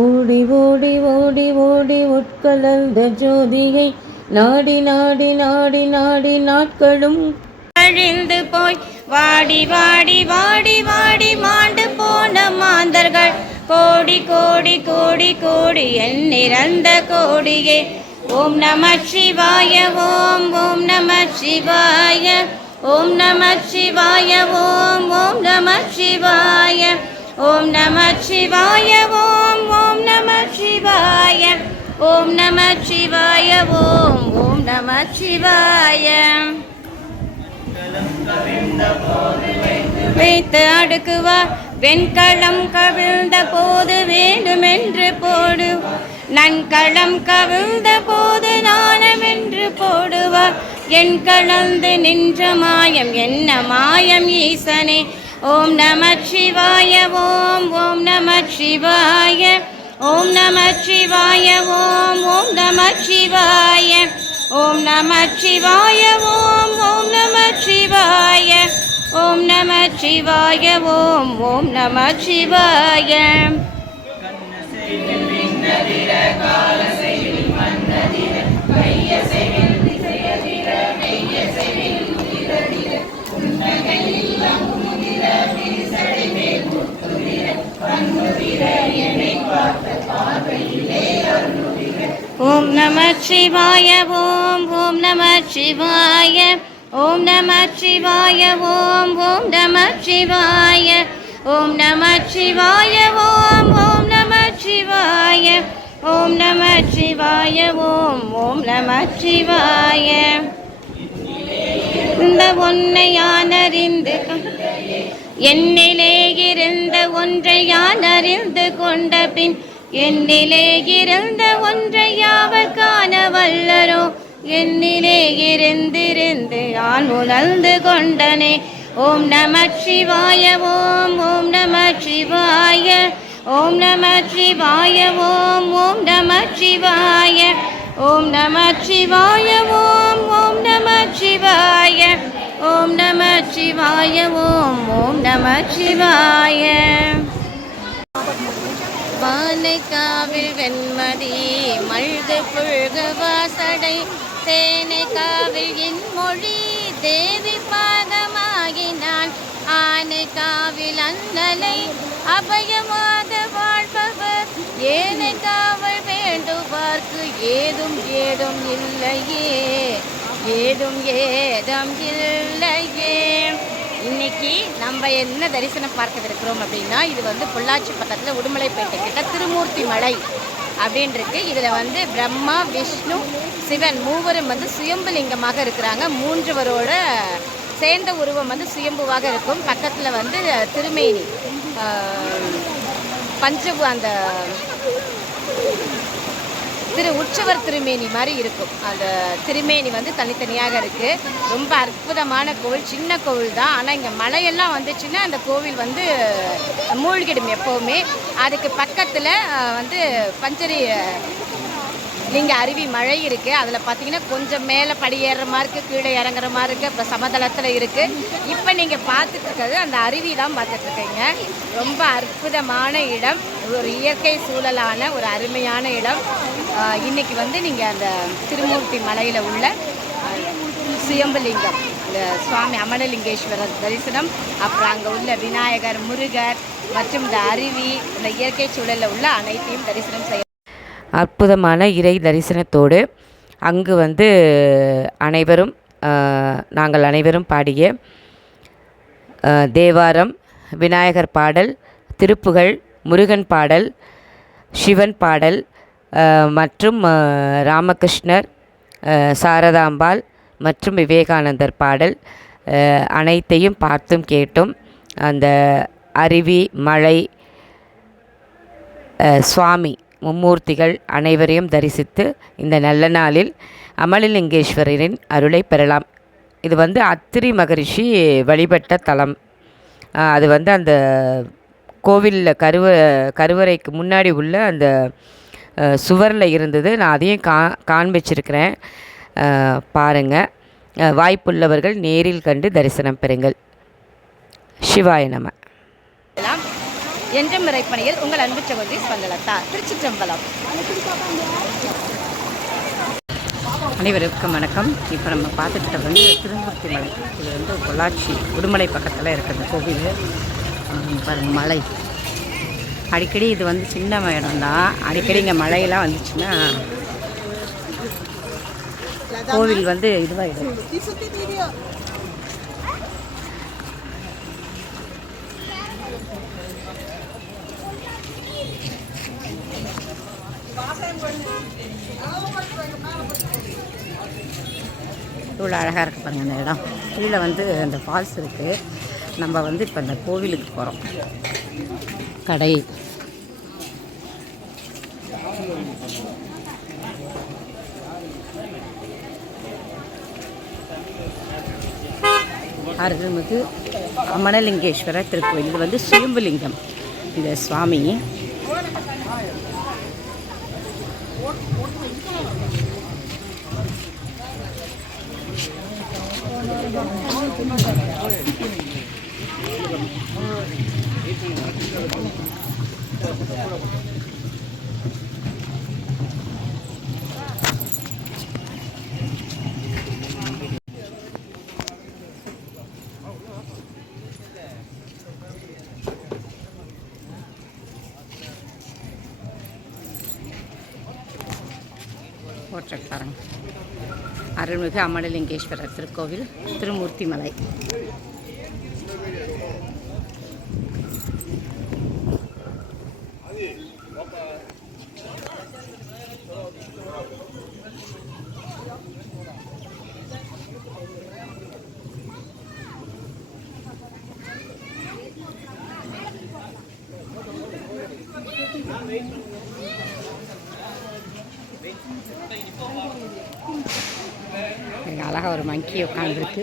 ஓடி ஓடி ஓடி ஓடி உட்கலந்த ஜோதியை நாடி நாடி நாடி நாடி நாட்களும் அழிந்து போய் வாடி வாடி வாடி வாடி மாண்டு போன மாந்தர்கள் கோடி கோடி கோடி கோடி எண்ணிறந்த கோடியே. ஓம் நம சிவாய ஓம் ஓம் நம சிவாய ஓம் நம சிவாய ஓம் ஓம் நம சிவாய ஓம் நம சிவாய ஓம் ஓம் நம சிவாய ஓம் நம சிவாய ஓம் ஓம் நம சிவாய. வைத்து அடுக்குவார் வெண்களம் கவிழ்ந்த போது வேண்டுமென்று போடு நன்களம் கவிழ்ந்த போது நாணமென்று போடுவார். என் கலந்து நின்ற மாயம் என்ன மாயம் ஈசனே. ஓம் நம சிவாய ஓம் ஓம் நம சிவாய ஓம் நம சிவாய ஓம் ஓம் நம சிவாய ஓம் நம சிவாய ஓம் ஓம் நம சிவாய ஓம் நம சிவாய ஓம் ஓம் நம சிவாய. ஓம் நம சிவாய ஓம் ஓம் நம சிவாய ஓம் நம சிவாய ஓம் ஓம் நம சிவாய ஓம் நம சிவாய ஓம் ஓம் நம சிவாய ஓம் நம சிவாய ஓம் ஓம் நம சிவாய. இந்த ஒன்றை யான் அறிந்து என்னிலே இருந்த ஒன்றை யான் அறிந்து கொண்ட பின் என்னிலே இருந்த ஒன்றை யாவர் காண வல்லரோ. என்னிலே இருந்திருந்து யான் உணர்ந்து கொண்டனே. ஓம் நம சிவாய ஓம் ஓம் நம சிவாய ஓம் நம சிவாய ஓம் ஓம் நம சிவாய ஓம் நம சிவாய ஓம் ஓம் நம சிவாய ஓம் நம சிவாய ஓம் ஓம் நம சிவாய. வானைக்காவில் வெண்மதி மல்கு புழ்க வாசடை தேனைக்காவில் என் மொழி தேவி பாகமாகினான். ஆனைக்காவில் அண்ணலை அபயமாக வாழ்பவர் ஏனைக்காவல் வேண்டுவார்க்கு ஏதும் ஏதும் இல்லையே ஏதும் ஏதும் இல்லையே. இன்னைக்கு நம்ம என்ன தரிசனம் பார்க்க இருக்கிறோம் அப்படின்னா, இது வந்து பொள்ளாச்சி பக்கத்தில் உடுமலைப்பேட்டை கிட்ட திருமூர்த்தி மலை அப்படின்ருக்கு. இதில் வந்து பிரம்மா விஷ்ணு சிவன் மூவரும் வந்து சுயம்புலிங்கமாக இருக்கிறாங்க. மூன்றுவரோட சேர்ந்த உருவம் வந்து சுயம்புவாக இருக்கும். பக்கத்தில் வந்து திருமேனி பஞ்சபு அந்த உற்சவர் திருமேனி மாதிரி இருக்கும். அந்த திருமேனி வந்து தனித்தனியாக இருக்குது. ரொம்ப அற்புதமான கோவில், சின்ன கோவில் தான். ஆனால் இங்கே மழையெல்லாம் வந்துச்சுன்னா அந்த கோவில் வந்து மூழ்கிடும் எப்போவுமே. அதுக்கு பக்கத்தில் வந்து பஞ்சரி லிங்க அருவி மழை இருக்குது. அதில் பார்த்தீங்கன்னா கொஞ்சம் மேலே படி ஏறுற மாதிரி இருக்குது, கீழே இறங்குற மாதிரி இருக்குது, இப்போ சமதளத்தில் இருக்குது. இப்போ நீங்கள் பார்த்துட்ருக்கிறது அந்த அருவி தான் பார்த்துட்ருக்கீங்க. ரொம்ப அற்புதமான இடம், ஒரு இயற்கை சூழலான ஒரு அருமையான இடம். இன்றைக்கி வந்து நீங்கள் அந்த திருமூர்த்தி மலையில் உள்ள சுயம்புலிங்கம், அந்த சுவாமி அமனலிங்கேஸ்வரர் தரிசனம், அப்புறம் அங்கே உள்ள விநாயகர், முருகர் மற்றும் இந்த அருவி, இந்த இயற்கை சூழலில் உள்ள அனைத்தையும் தரிசனம் செய்ய அற்புதமான இறை தரிசனத்தோடு அங்கு வந்து நாங்கள் அனைவரும் பாடிய தேவாரம், விநாயகர் பாடல், திருப்புகழ், முருகன் பாடல், சிவன் பாடல் மற்றும் ராமகிருஷ்ணர், சாரதாம்பாள் மற்றும் விவேகானந்தர் பாடல் அனைத்தையும் பார்த்தும் கேட்டும் அந்த அருவி, மழை, சுவாமி மும்மூர்த்திகள் அனைவரையும் தரிசித்து இந்த நல்ல நாளில் அமலலிங்கேஸ்வரரின் அருளை பெறலாம். இது வந்து அத்திரி மகரிஷி வழிபட்ட தலம். அது வந்து அந்த கோவிலில் கருவறைக்கு முன்னாடி உள்ள அந்த சுவரில் இருந்தது. நான் அதையும் காண்பிச்சிருக்கிறேன், பாருங்கள். வாய்ப்புள்ளவர்கள் நேரில் கண்டு தரிசனம் பெறுங்கள். சிவாய நம. என்றும் இறைப்பணியில் உங்கள் அன்பு சகோதரி ஸ்பந்தலதா. திருச்சிற்றம்பலம். அனைவருக்கும் வணக்கம். இப்போ நம்ம பார்த்துட்டு வந்து திருமூர்த்தி மலை. இது வந்து பொள்ளாச்சி உடுமலை பக்கத்தில் இருக்குது கோவில். பாருங்கள் மலை. அடிக்கடி இது வந்து சின்ன இடம் தான். அடிக்கடி இங்கே மழையெல்லாம் வந்துச்சுன்னா கோவில் வந்து இதுவாகிடும். இவ்வளோ அழகாக இருக்குது பாருங்கள் அந்த இடம். கீழே வந்து அந்த ஃபால்ஸ் இருக்குது. நம்ம வந்து இப்போ இந்த கோவிலுக்கு போகிறோம். கடை அருள்மிகு அமனலிங்கேஸ்வரர் திருக்கோயில். இது வந்து சுயம்புலிங்கம் இந்த சுவாமி. போட்டிருக்காருங்க. அருள்மிகு அமனலிங்கேஸ்வரர் திருக்கோவில், திருமூர்த்தி மலை. அழகாக ஒரு மங்கி உட்காந்துருக்கு.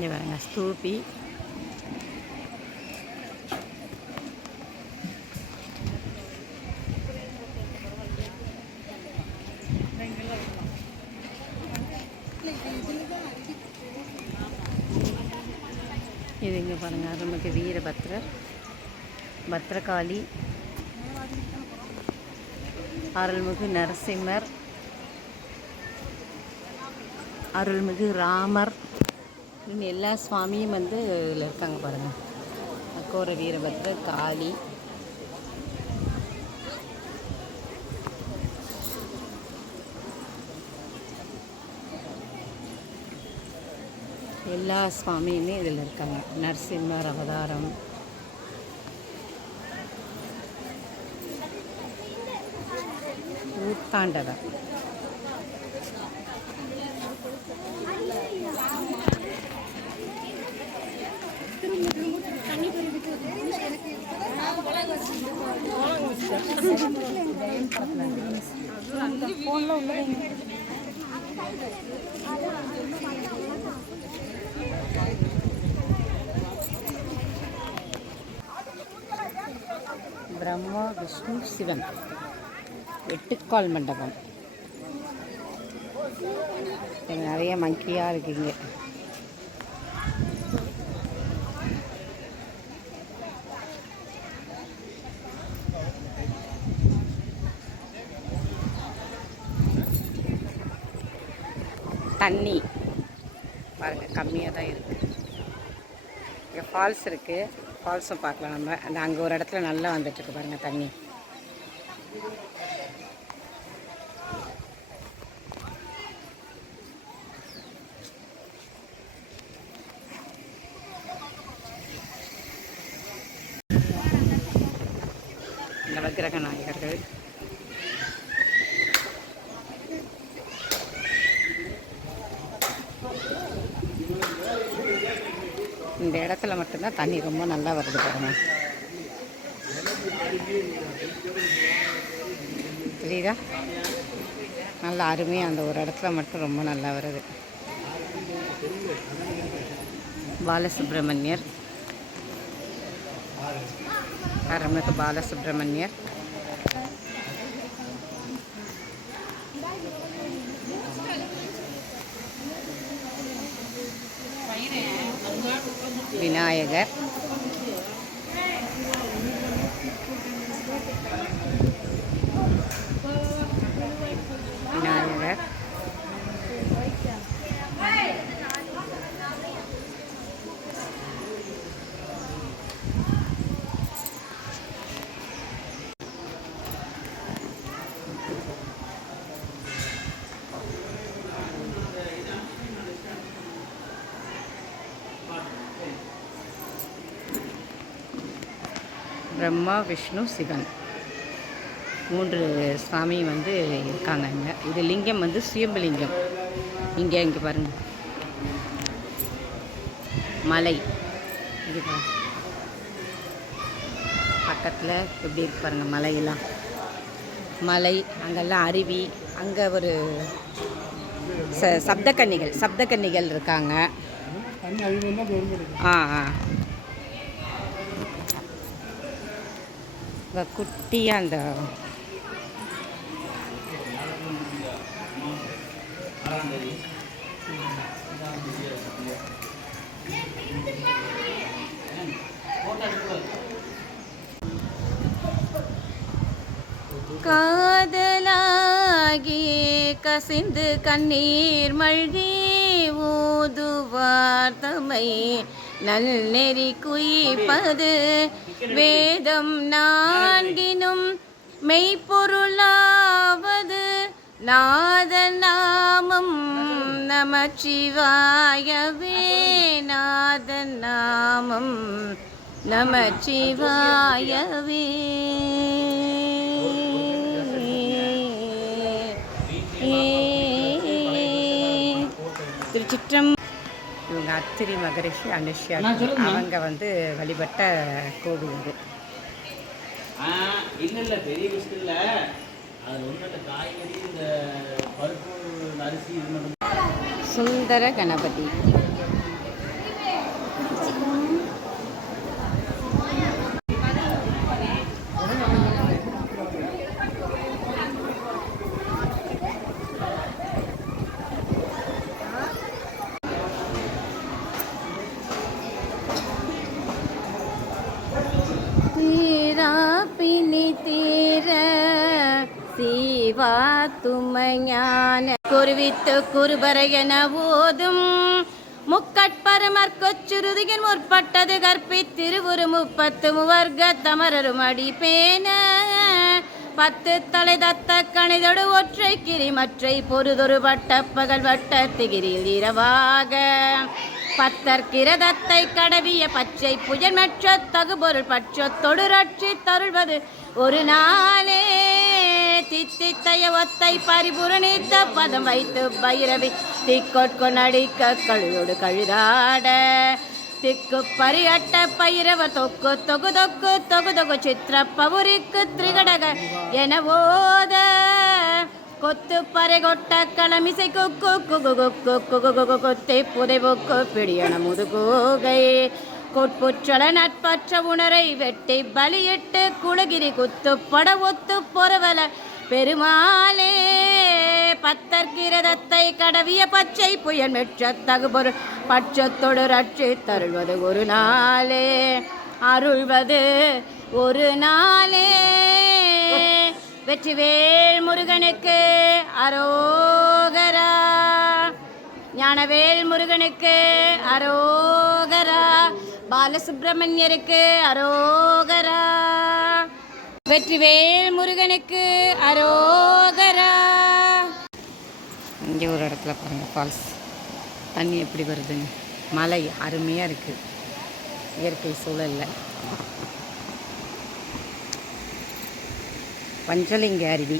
இங்கே பாருங்க ஸ்தூபி. இது இங்கே பாருங்கள் அருள்மிகு வீரபத்ரர், பத்ரகாளி, அருள்மிகு நரசிம்மர், அருள்மிகு ராமர், இன்னும் எல்லா சுவாமியும் வந்து இதில் இருக்காங்க பாருங்கள். அக்கோர வீரபத்ரர், காளி, எல்லா சுவாமியுமே இதில் இருக்காங்க. நரசிம்மர் அவதாரம், ஊத்தாண்டவர், பிரம்மா, விஷ்ணு, சிவன், எட்டுக்கால் மண்டபம். நிறைய மங்கியாக இருக்குங்க. தண்ணி பாருங்கள் கம்மியாக தான் இருக்குது. இங்கே ஃபால்ஸ் இருக்குது. ஃபால்ஸும் பார்க்கலாம் நம்ம. அந்த அங்கே ஒரு இடத்துல நல்லா வந்துட்டுருக்கு பாருங்கள் தண்ணி. நவக்கிரக நாயகர்கள். இந்த இடத்துல மட்டும்தான் தண்ணி ரொம்ப நல்லா வருது பாருங்கள். தெரியுதா? நல்லா அருமையாக அந்த ஒரு இடத்துல மட்டும் ரொம்ப நல்லா வருது. பாலசுப்ரமணியர், அருள்மிகு பாலசுப்ரமணியர். விநாயகர், விநாயகர், பிரம்மா, விஷ்ணு, சிவன் 3 சாமி வந்து இருக்காங்க இங்கே. இது லிங்கம் வந்து சுயம்புலிங்கம். இங்கே பாருங்கள், மலை இது பக்கத்தில் எப்படி இருக்கு பாருங்கள், மலையெல்லாம் மலை, அங்கெல்லாம் அருவி, அங்கே ஒரு சப்தக்கன்னிகள் இருக்காங்க. குட்டியாக அந்த காதலாகி கசிந்து கண்ணீர் மல்கி ஊதுவார் தமை நல்நெறி குயிப்பது வேதம் நான்கினும் மெய்ப்பொருளாவது நாதன் நாமம் நமச்சிவாயவே. நாதன் நாமம் நமச்சிவாயவே. திருச்சிற்றம். இவங்க அத்திரி மகரிஷி அனுஷ்யா அவங்க வந்து வழிபட்ட கோவில் இது. இல்லை பெரிய விஷயம் இல்லை, அது ஒன்றும் காய்கறி இந்த பருப்பு அரிசி இது மட்டும். சுந்தர கணபதி. பிணி தீர சீவா துமைஞான குருவித்து குருபர என ஓதும் முக்கட்பரமற்கொச்சுருதியின் முற்பட்டது கற்பித்திருவுரு 30 மூவர்க்க தமரரும் அடிப்பேன 10 தலை தத்த கணிதொடு ஒற்றை கிரி மற்றை பொருதொரு வட்ட பகல் வட்ட திகிரில் இரவாக பத்தற்கிரதத்தை கடவிய பச்சை புயல் மற்ற தகுபொருள் பட்சத்தொடு ரட்சி தருள்வது ஒரு நாளே. தித்தித்தைய ஒத்தை பரிபுரணித்த பதம் வைத்து பைரவி திக்கொட்கொ நடிக்க கழுதோடு கழுதாட திக்கு பரியட்ட பைரவ தொக்கு தொகு தொக்கு தொகு தொகு சித்திர பவுரிக்கு திரிகடக என ஓத கொத்து பறை கொட்ட களமிசை கொக்கு குகு கொக்கு குகு குகு கொத்தை புதை பொக்கு பிடியன முதுகோகை கொட்புற்றல நட்பற்ற உணரை வெட்டி பலியிட்டு குளகிரி குத்து பட ஒத்து பொறவல பெருமாளே. பத்தற்கிரதத்தை கடவிய பச்சை புயல் மெற்ற தகுபொருள் பட்சத்தொடு ரட்சி தருள்வது ஒரு நாளே. அருள்வது ஒரு நாளே. வெற்றிவேல் முருகனுக்கு அரோகரா. ஞானவேல் முருகனுக்கு அரோகரா. பாலசுப்ரமணியருக்கு அரோகரா. வெற்றிவேல் முருகனுக்கு அரோகரா. இங்கே ஒரு இடத்துல பாருங்கள் ஃபால்ஸ், தண்ணி எப்படி வருதுங்க. மலை அருமையாக இருக்குது இயற்கை சூழலில். பஞ்சலிங்க அருவி.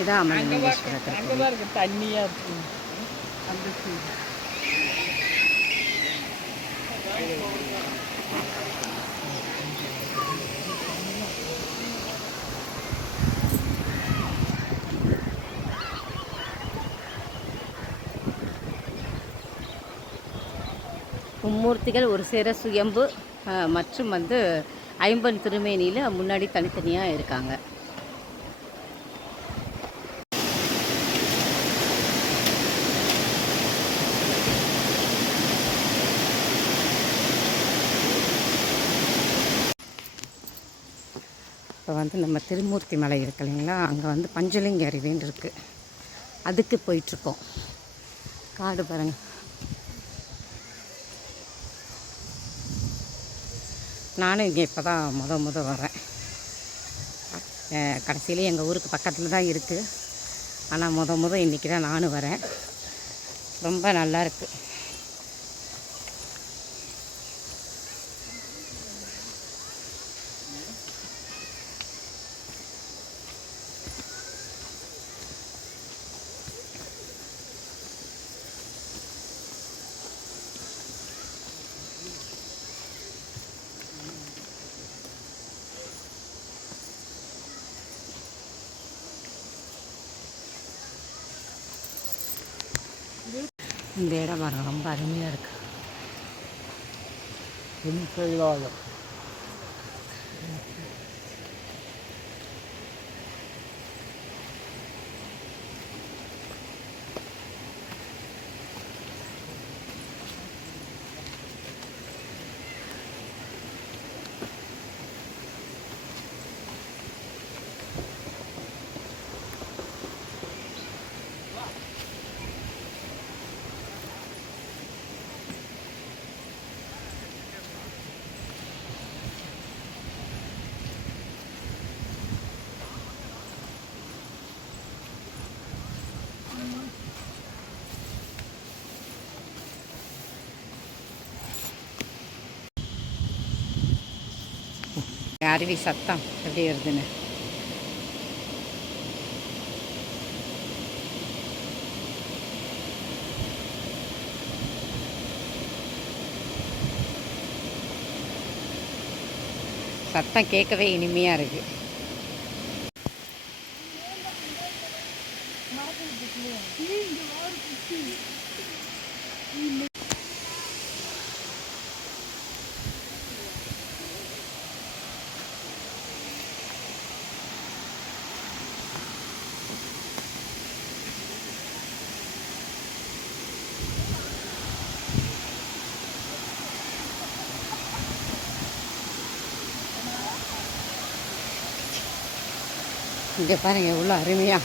இதான் அமலிங்கேஸ்வரர் திருக்கோவில். தண்ணியாக இருக்கு அந்த சைடு. மும்மூர்த்திகள் ஒரு சேர சுயம்பு மற்றும் வந்து ஐம்பன் திருமேனியில் முன்னாடி தனித்தனியாக இருக்காங்க. இப்போ வந்து நம்ம திருமூர்த்தி மலை இருக்கு இல்லைங்களா, அங்கே வந்து பஞ்சலிங்க அருவின்னு இருக்குது, அதுக்கு போயிட்டுருக்கோம். காடு பாருங்கள். நானும் இங்கே இப்போ தான் முத வரேன். கடைசியிலே எங்கள் ஊருக்கு பக்கத்தில் தான் இருக்குது. ஆனால் முத இன்றைக்கி தான் நானும் வரேன். ரொம்ப நல்லா இருக்குது. இந்த இடம் பாருங்க, ரொம்ப அருமையாக இருக்குது. அருவி சத்தம் எப்படி வருதுன்னு. சத்தம் கேட்கவே இனிமையாக இருக்குது. இங்கே பாருங்கள் எவ்வளோ அருமையாக.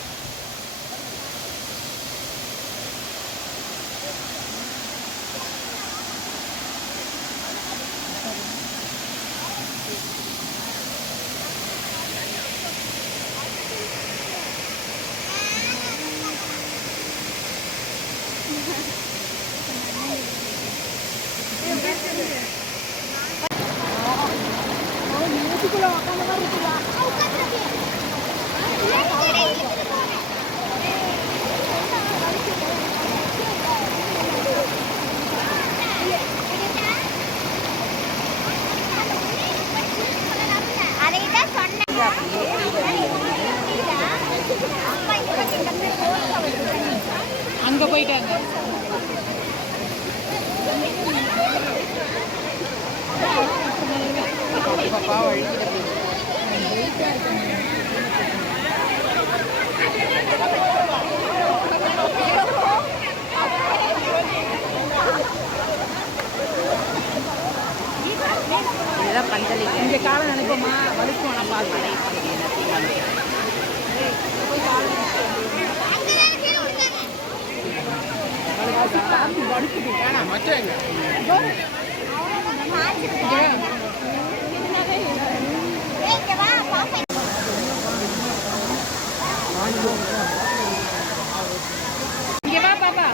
அங்கே போயிட்டாங்க. இதுதான் பந்தலிங்க. இந்த காலம் நினைப்போமா வலிக்கும். நான் பார்த்து இங்கே வா பாப்பா.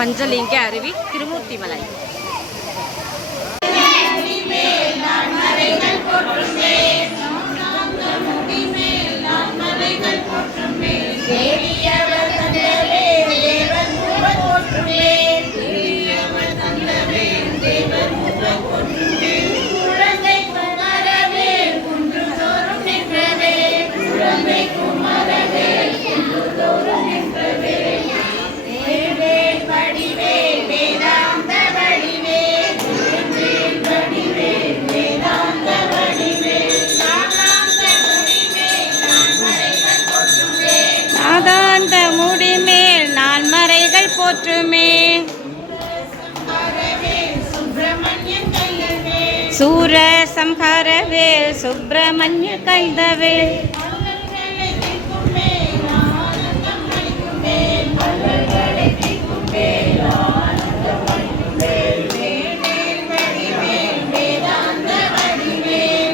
பஞ்சலிங்க அருவி, திருமூர்த்தி மலை. நாதாந்த முடிமேல் நான்மறைகள் போற்றுமே, சூர சம்ஹாரவேல் சுப்பிரமணிய கைதவேல்,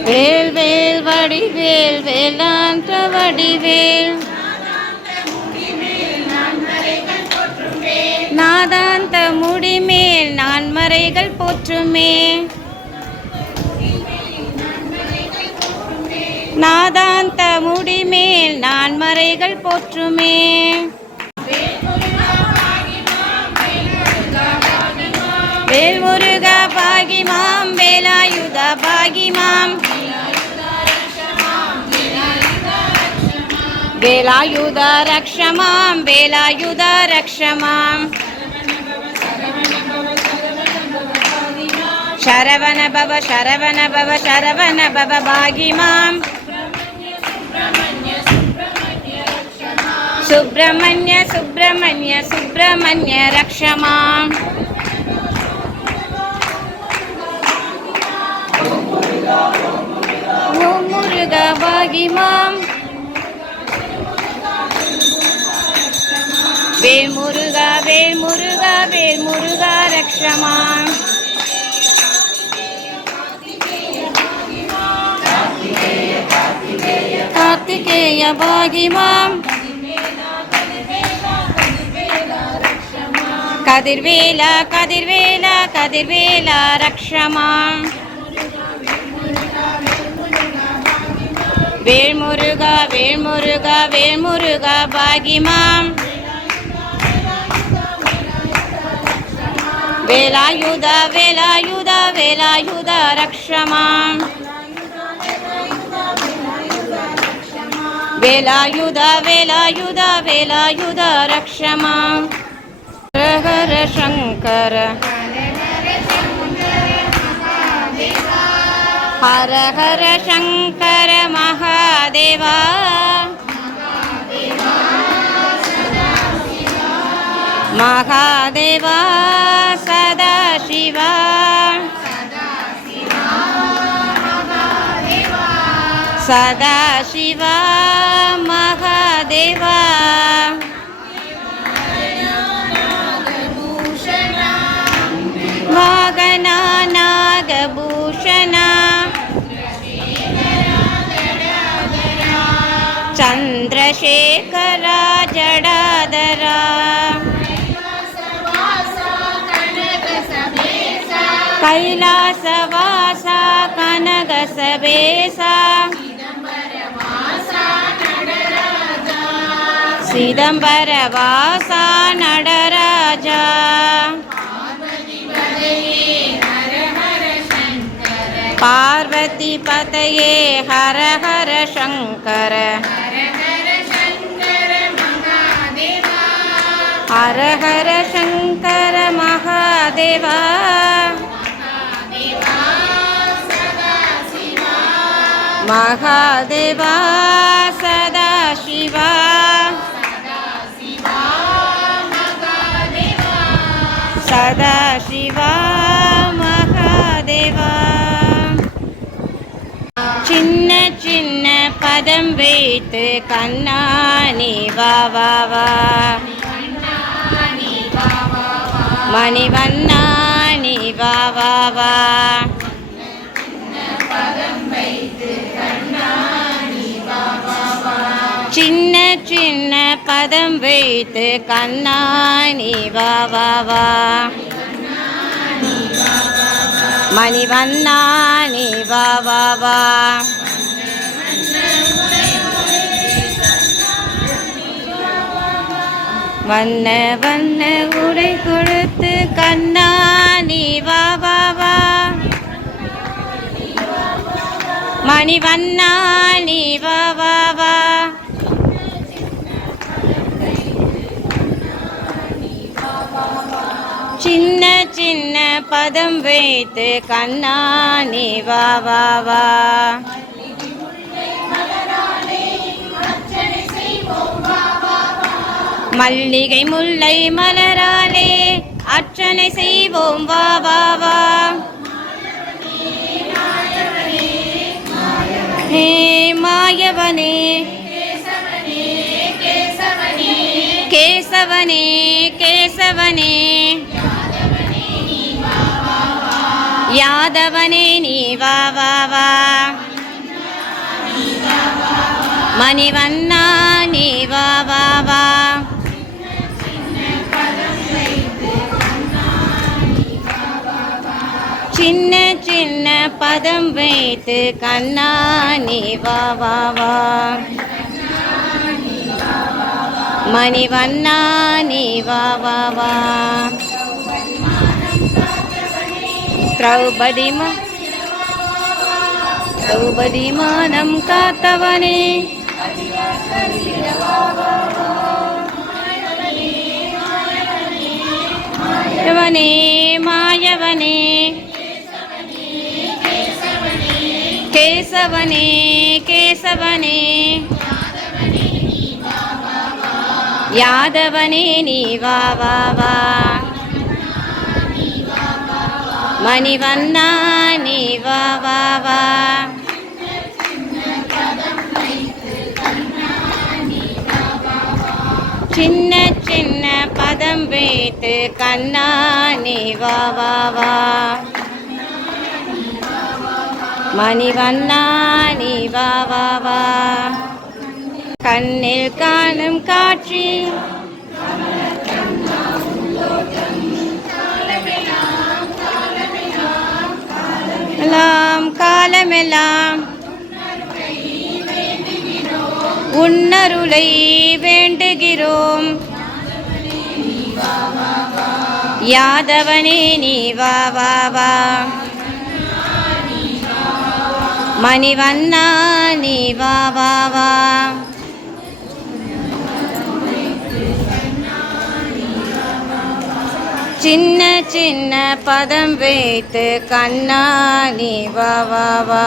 வேல் வேல் வடிவேல் வேலாந்த வடிவேல், நாதாந்த முடிமேல் நான்மறைகள் போற்றுமே, நாதாந்த முடிமேல் நான்மறைகள் போற்றுமே. வேல்முருகா பாகிமாம் வேலாயுதா பாகிமாம், வேலாயுதா ரக்ஷமாம் வேலாயுதா ரக்ஷமாம், சரவண பவ சரவண பவ சரவண பவ பாகிமாம், சுப்பிரமணிய சுப்பிரமணிய சுப்பிரமணிய ரக்ஷமாம், ஓம் முருகா பாகிமாம், வேல் முருகா வேல் முருகா வேல் முருகா ரக்ஷமாம், கார்த்திகேய பாகிமாம், கதிர்வேலா கதிர்வேலா கதிர்வேலா ரக்ஷமாம், வேல்முருகா வேல்முருகா வேல்முருகா பாகிமாம், வேலாயுதா வேலாயுதா வேலாயுதா ரக்ஷமாம், வேலாயுதா வேலாயுதா வேலாயுதா ரக்ஷமாம். ஹர ஹர சங்கர ஹர ஹர சங்கர மகாதேவா, மகாதேவா சதாசிவா, சதாசிவா மகாதேவா, வாகனா நாகபூஷணா, சந்திரசேகரா ஜடாதரா, கைலாசவாசா கனகசபேசா, சிதம்பரவாசா நடராஜா, பார்வதி பதையே ஹர ஹர சங்கர, ஹர ஹர சங்கர மகாதேவா, மகாதேவா சதாசிவா, சதாசிவா மகாதேவா. சின்ன சின்ன பதம் வைத்து கண்ணானி வா வா வா, மணிவண்ணா நீ வா வா வா, சின்ன சின்ன சின்ன பதம் வைத்து கண்ணா நீ வா வா வா. மணிவண்ணா நீ வா வா வா. வண்ண வண்ண உடை கொடுத்து கண்ணா நீ வா வா வா. மணிவண்ணா நீ வா வா வா. சின்ன சின்ன பதம் வைத்து கண்ணா நீ வா வா வா. மல்லிகை முல்லை மலராலே அர்ச்சனை செய்வோம் வா வா வா. ஹே மாயவனே கேசவனே கேசவனே யாதவனே நீ வா வா வா. மணிவண்ணா நீ வா வா வா. சின்ன சின்ன பதம் வைத்து கண்ணா நீ வா வா வா. மணிவண்ணா நீ வா வா வா. திரௌபதி மானம் காத்தவனே மாயவனே மாயவனே கேசவனே கேசவனே யாதவனே நீ வா வா வா. மணிவண்ணா நீ வா வா வா. சின்ன சின்ன பதம் வைத்து கண்ணா நீ வா வா வா. மணிவண்ணா நீ வா வா வா. கண்ணில் காணும் காட்சி காலமெல்லாம் உன்னருளை வேண்டுகிறோம். யாதவனே நீ வா வா வா. மணிவண்ணா நீ வா வா வா. சின்ன சின்ன பதம் வைத்து கண்ணா நீ வா வா வா.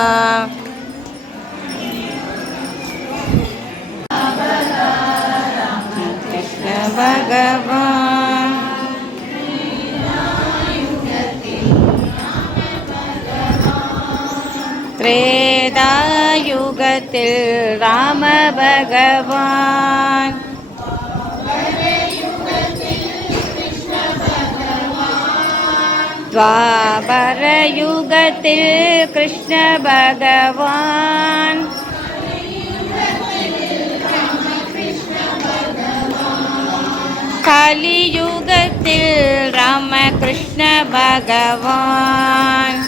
கிருஷ்ண பகவான் திரேதாயுகத்தில் ராம பகவான். துவாபர யுகத்தில் கிருஷ்ண பகவான். கலியுகத்தில் ராமகிருஷ்ண பகவான்.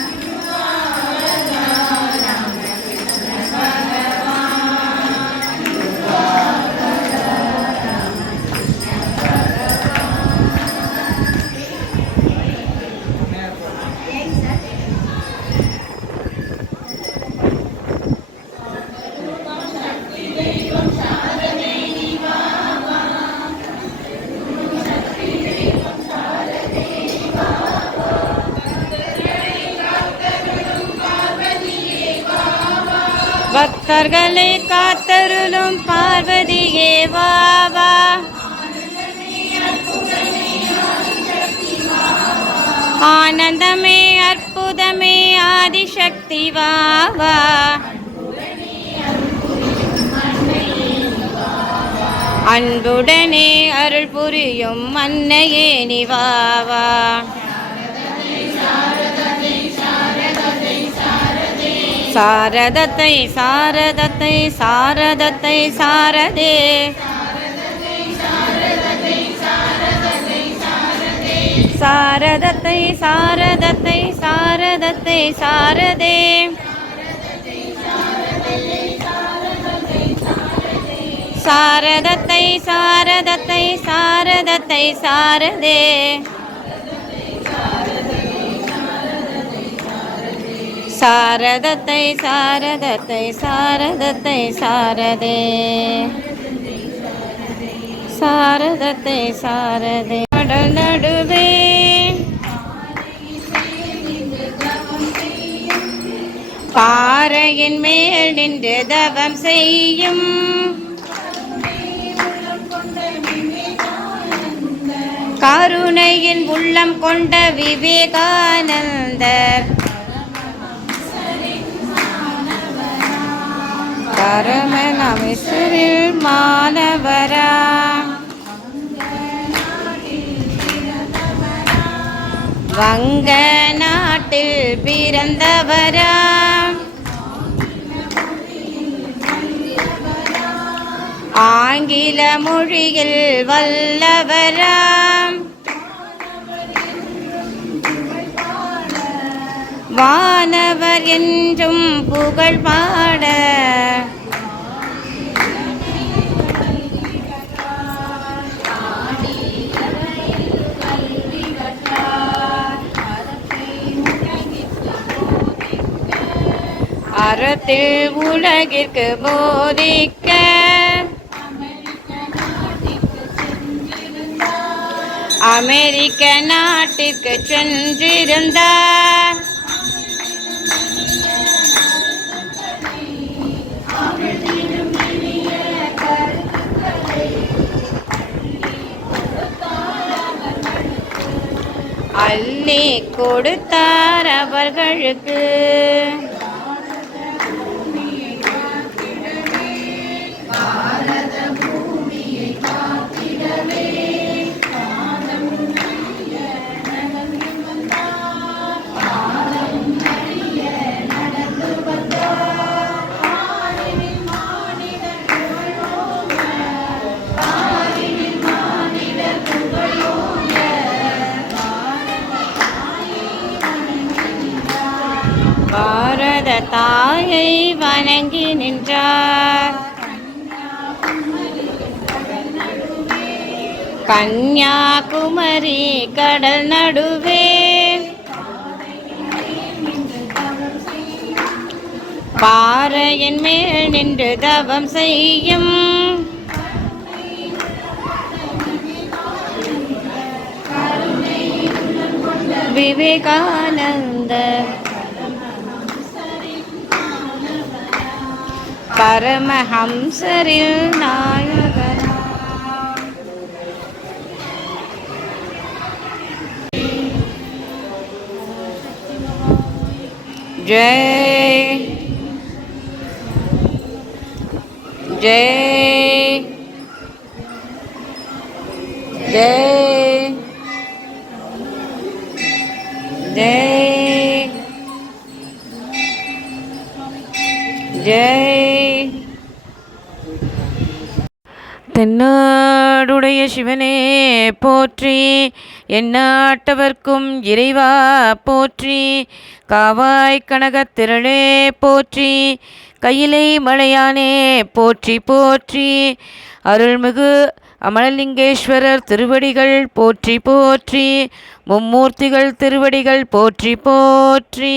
பக்தர்களை காத்தருளும் பார்வதியே வா வா. ஆனந்தமே அற்புதமே ஆதிசக்தி வா வா. அன்புடனே அருள் புரியும் அன்னையே நீ வா வா. சாரதத்தை சாரதத்தை சாரதத்தை சாரதே சாரதத்தை சாரதத்தை சாரதத்தை சாரதே சாரதத்தை சாரதத்தை சாரதத்தை சாரதே சாரதத்தை சாரதத்தை சாரதத்தை சாரதே சாரதத்தை சாரதே கடல் நடுவே பாறையின் மேல் நின்று தவம் செய்யும் கருணையின் உள்ளம் கொண்ட விவேகானந்தர் பரமநமிசரில் மாணவரா வங்க நாட்டில் பிறந்தவரா ஆங்கில மொழியில் வல்லவரா வானவர் என்றும் புகழ் பாட அறத்தில் உலகிற்கு போதிக்க அமெரிக்க நாட்டிற்கு சென்றிருந்தார் அள்ளி கொடுத்தார் அவர்களுக்கு பாரத தாயை வணங்கி நின்றார் கன்னியாகுமரி கடல் நடுவே பாறையின் மேல் நின்று தவம் செய்யும் விவேகானந்தர் பரமஹம்சரில் நாயகர் ஜெய் ஜெய் ஜெய் ஜெய் ஜெய். தென்னாடுடைய சிவனே போற்றி, எந்நாட்டவர்க்கும் இறைவா போற்றி, காவாய் கனகத் திரளே போற்றி, கையிலை மலையானே போற்றி போற்றி, அருள்மிகு அமலலிங்கேஸ்வரர் திருவடிகள் போற்றி போற்றி, மும்மூர்த்திகள் திருவடிகள் போற்றி போற்றி.